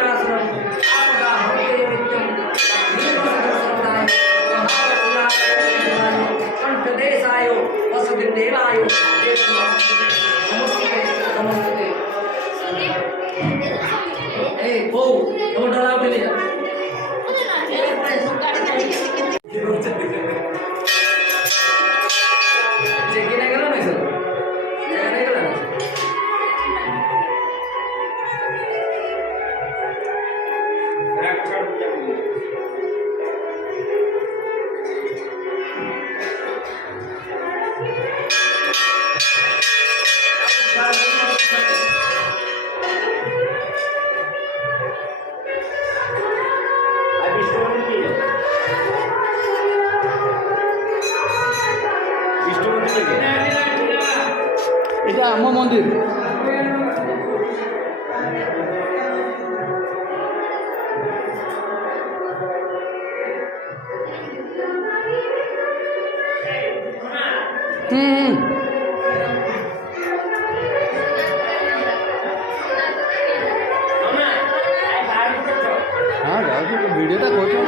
नाशनम आपदा हरते नित्यम नीलसहस्रदाय महावताय कंठदेशाय वसुदेवाय नमस्ते नमस्ते ए बो kamu डराओ के नहीं চেকিনে গেল না স্যার এখানে গেল না এটা আম্মা মন্দির হ্যাঁ ভিডিওটা করছো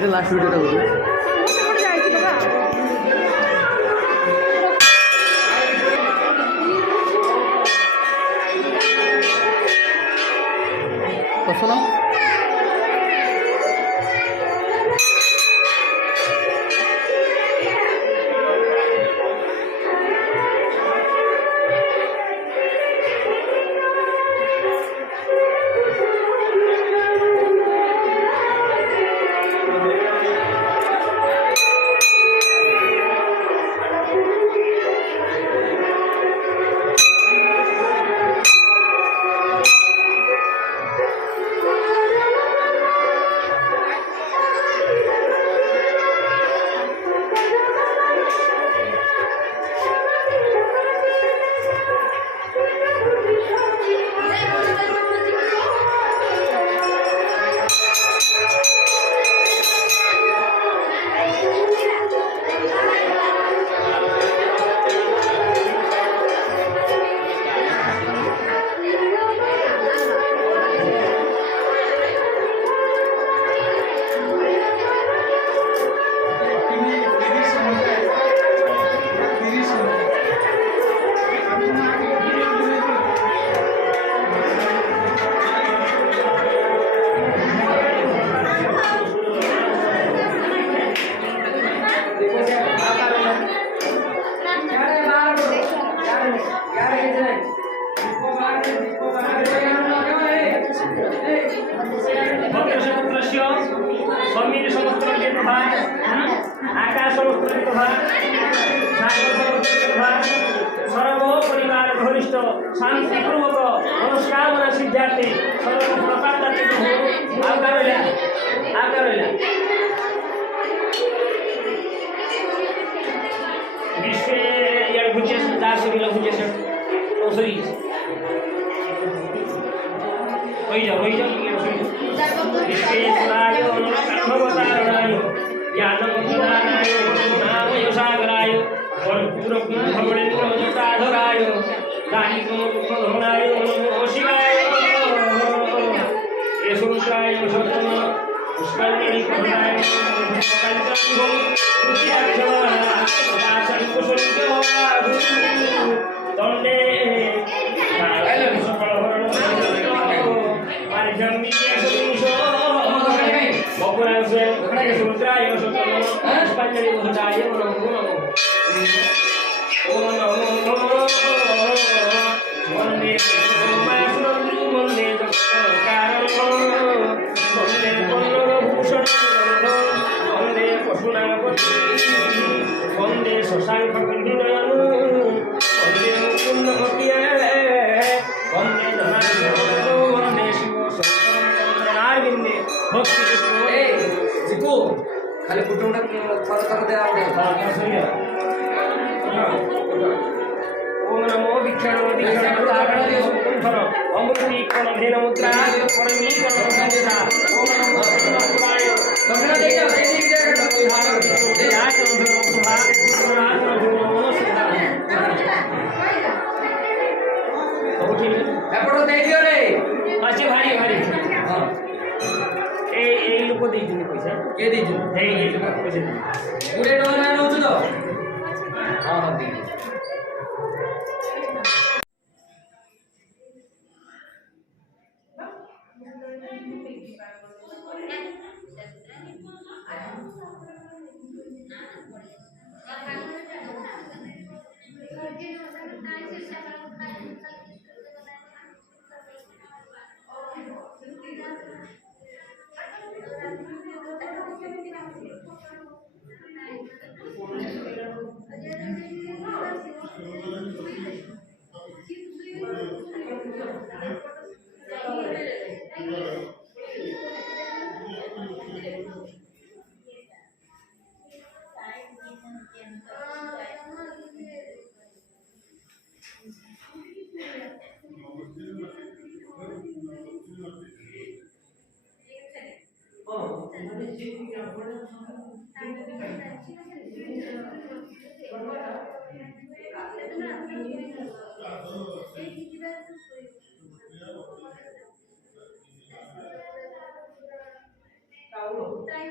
এটা লাস্ট ভিডিওটা করবো। ସେପଟେ ଯାଇଛି ବାବା ଫସଲ समीर समस्त आकाश समस्त सर्व परिवार घनिष्ठ शांतिपूर्वक मनस्कामना सिद्धार्थे सर्व प्रकार विश्व भुजे दास भुजे सॉरी विश्वेश्वराय भगवतारणाय ज्ञानप्रदानाय नामयसागराय कर्पूरकुम्भमणिजटाधराय दानिकोपधनाय नमो शिवाय यशोत्राय सत्तम पुष्करणिकरणाय दण्डे वंदे शशांक बिंदुनयन वंदे मुकुंद वंदे वंदे शिव शंकरनारविंदे भक्ति जिकू खाली कुटुंब थोड़ा दे ओम नमो विक्षण अमृतीकरण धेन मुद्रा परमीकरण संहिता ओम नमो शिवाय कमला दे जाओ दे एपटो दे दियो रे अच्छे भारी भारी हां ए लोक दे दिने पैसा के दे दियो ए लोक पैसा पूरे टोन में नौ तो हां हां दे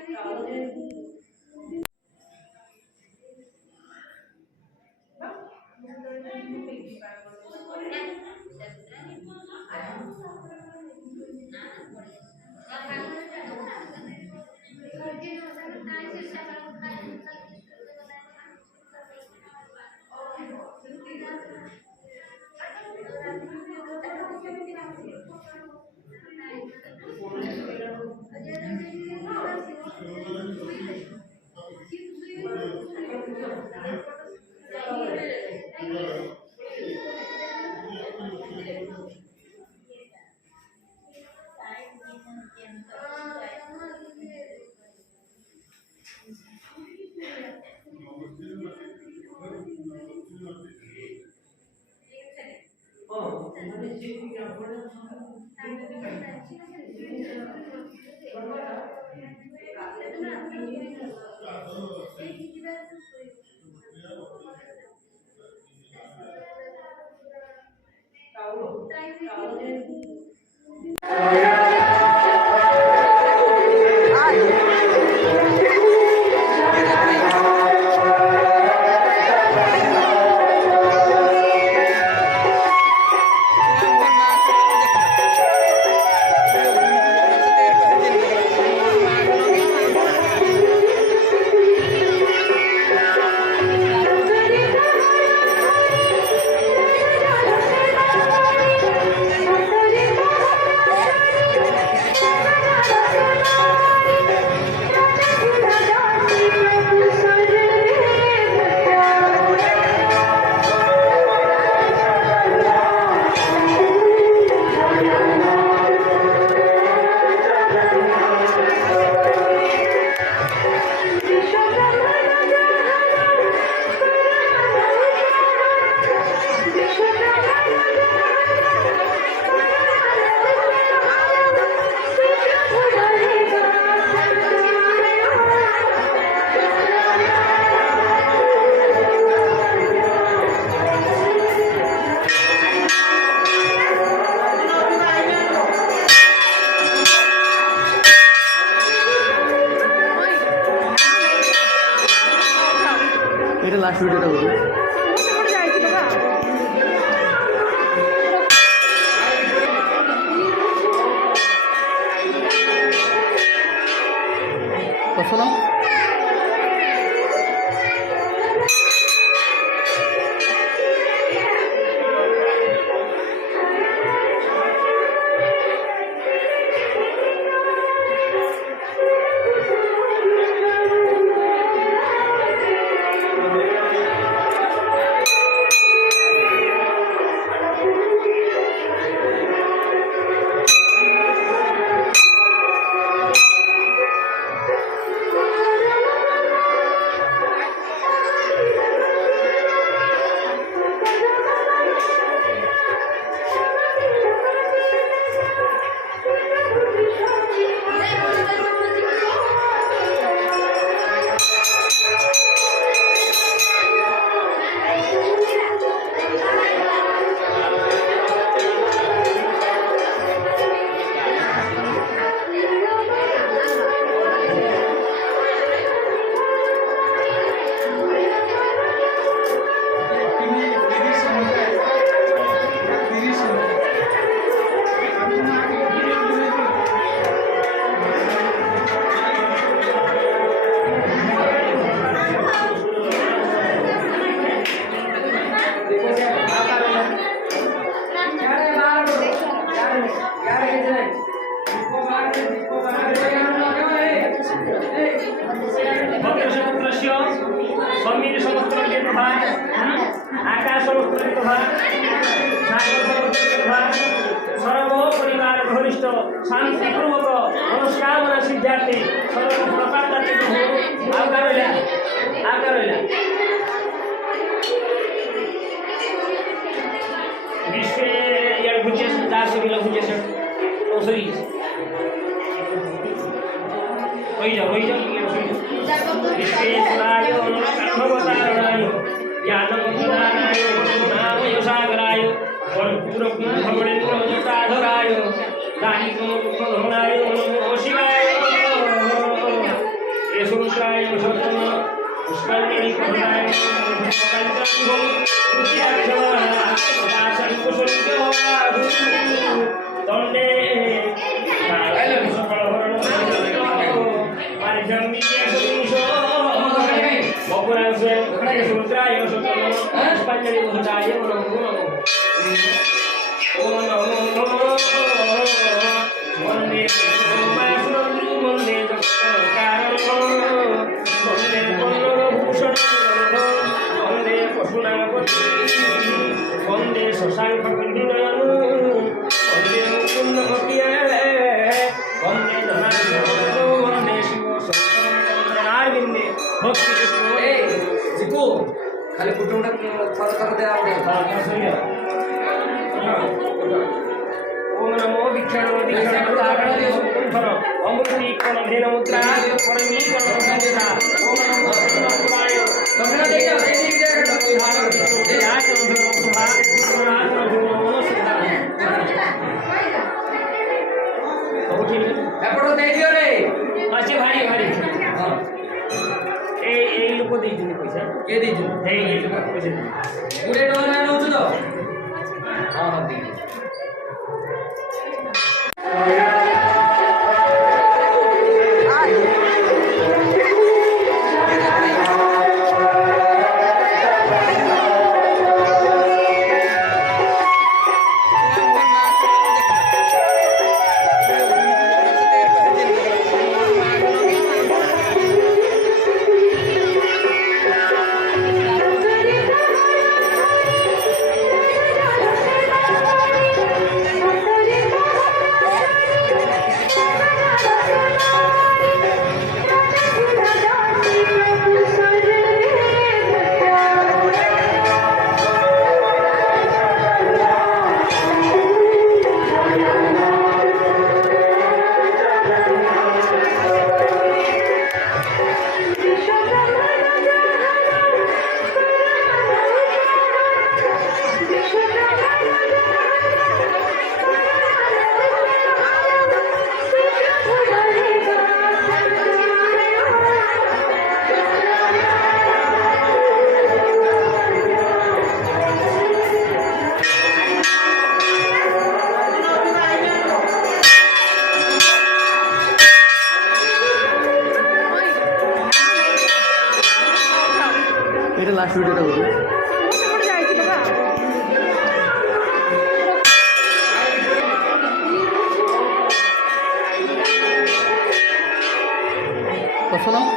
Tahu. এটা লাস্ট ভিডিওটা বলি। ସେପଟେ ଯାଇଛି ବାବା। ବସୁନ। आकाश सर्व परिवार घनिष्ठ शांतिपूर्वक मनस्कामना सिद्धार्थे सर्व प्रकार विश्व भुजे दास भुजे सरी विश्वेश्वराय भगवतारणाय ज्ञानमुद्राय नामयसागराय कर्पूरकुम्भवरेन्द्र जटाधराय दानिकोपधनाय नमो शिवाय पुष्पाय सत्तम पुष्पाण्यनि प्रदाय पुष्पकांतम कृत्याक्षराशं कुशलम् दंडे वंदे शशांक पिंडिनयन वंदे मुकुंद वंदे धनाढ्यो वंदे शिव शंकरनारविंदे भक्ति ए जिकू खाली कुटुंब थोडं द्या ओम नमो विक्षण अमृती कणधेन मुद्रा परमीकरण संस्था ओम नमो शिवाय તમને દેજો દેજી દે એપડો દે દિયો રે अच्छे भारी भारी ए लोग दे दिने पैसा કે દેજો ए लोग पैसा પૂરે ડોના નો છું તો હા હા દી এটা লাস্ট ভিডিওটা বলুন कुठे जायची बघा कसं नाव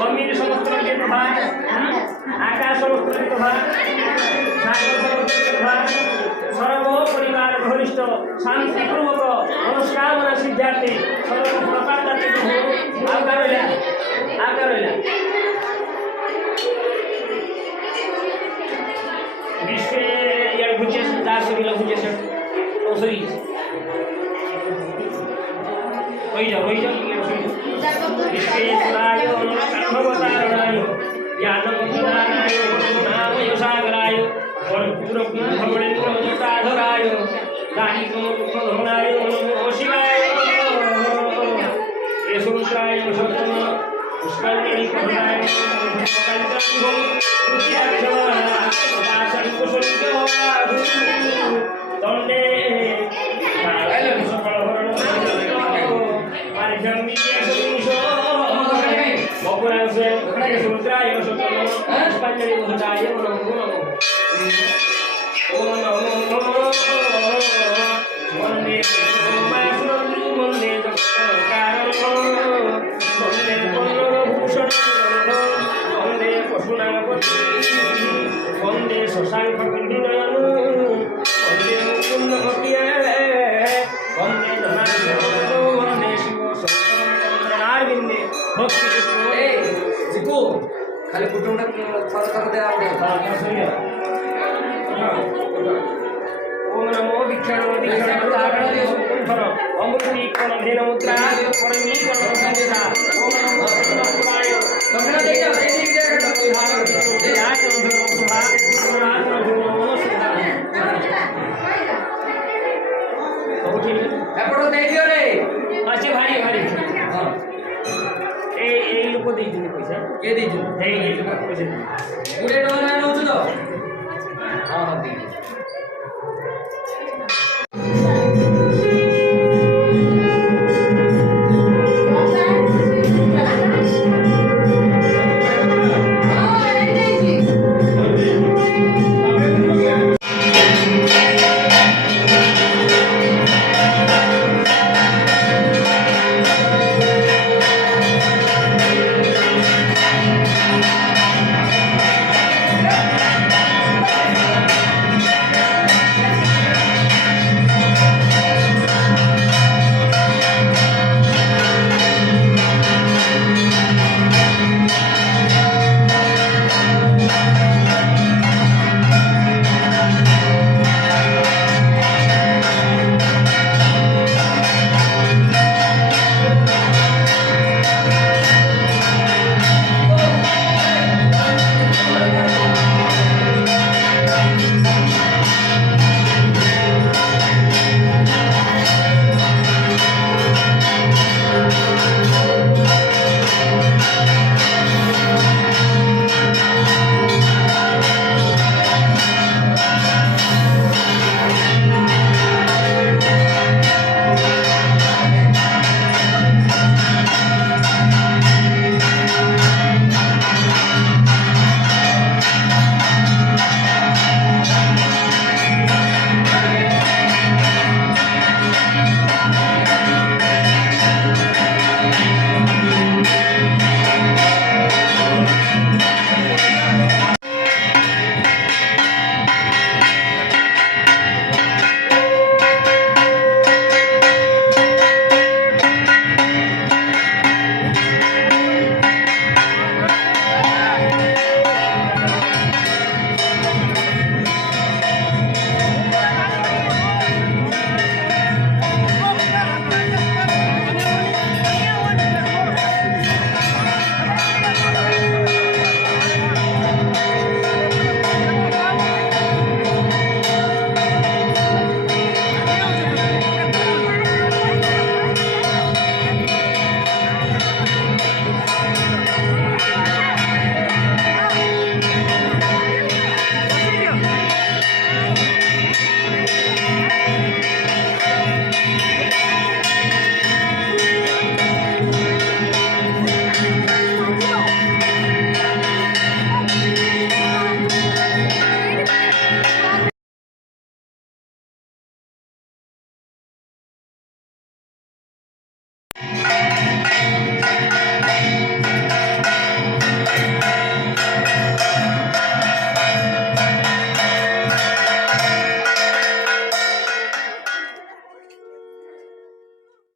समीर समस्त्र प्रभा आकाश समस्त्र प्रभा सागर समस्त्र प्रभा सर्व परिवार घनिष्ठ शांतिपूर्वक मनस्कामना सिद्धार्थे सर्व प्रपात आकार विश्व या भुजे दास भुजे सर हो जाओ विश्वेश्वराय भगवतारणाय ज्ञानमन्दिराय नामयसागराय भवनेन्द्रजटाधराय दारिद्र्यमुक्तधनाय नमो शिवाय यशोत्राय पुरुषोत्तम पुष्करिणी प्रदाय दंडे वंदे शशांक नयन वंदे मुकुंद भक्तिये वंदे वंदे शिव शंकरनारविंदे भक्ति ए जिकू खाली कुटुंब थोड़ा दे आपने ओम नमो विक्षण अमृती कोण धेन मुद्रा परमी कोण संदेशा ओम नमो शिवाय कमला देखा देख एपटो दे दियो रे अच्छे भारी भारी हां ए लोक देइछन पैसा के देइछु पैसा पूरे डोरा नउछु तो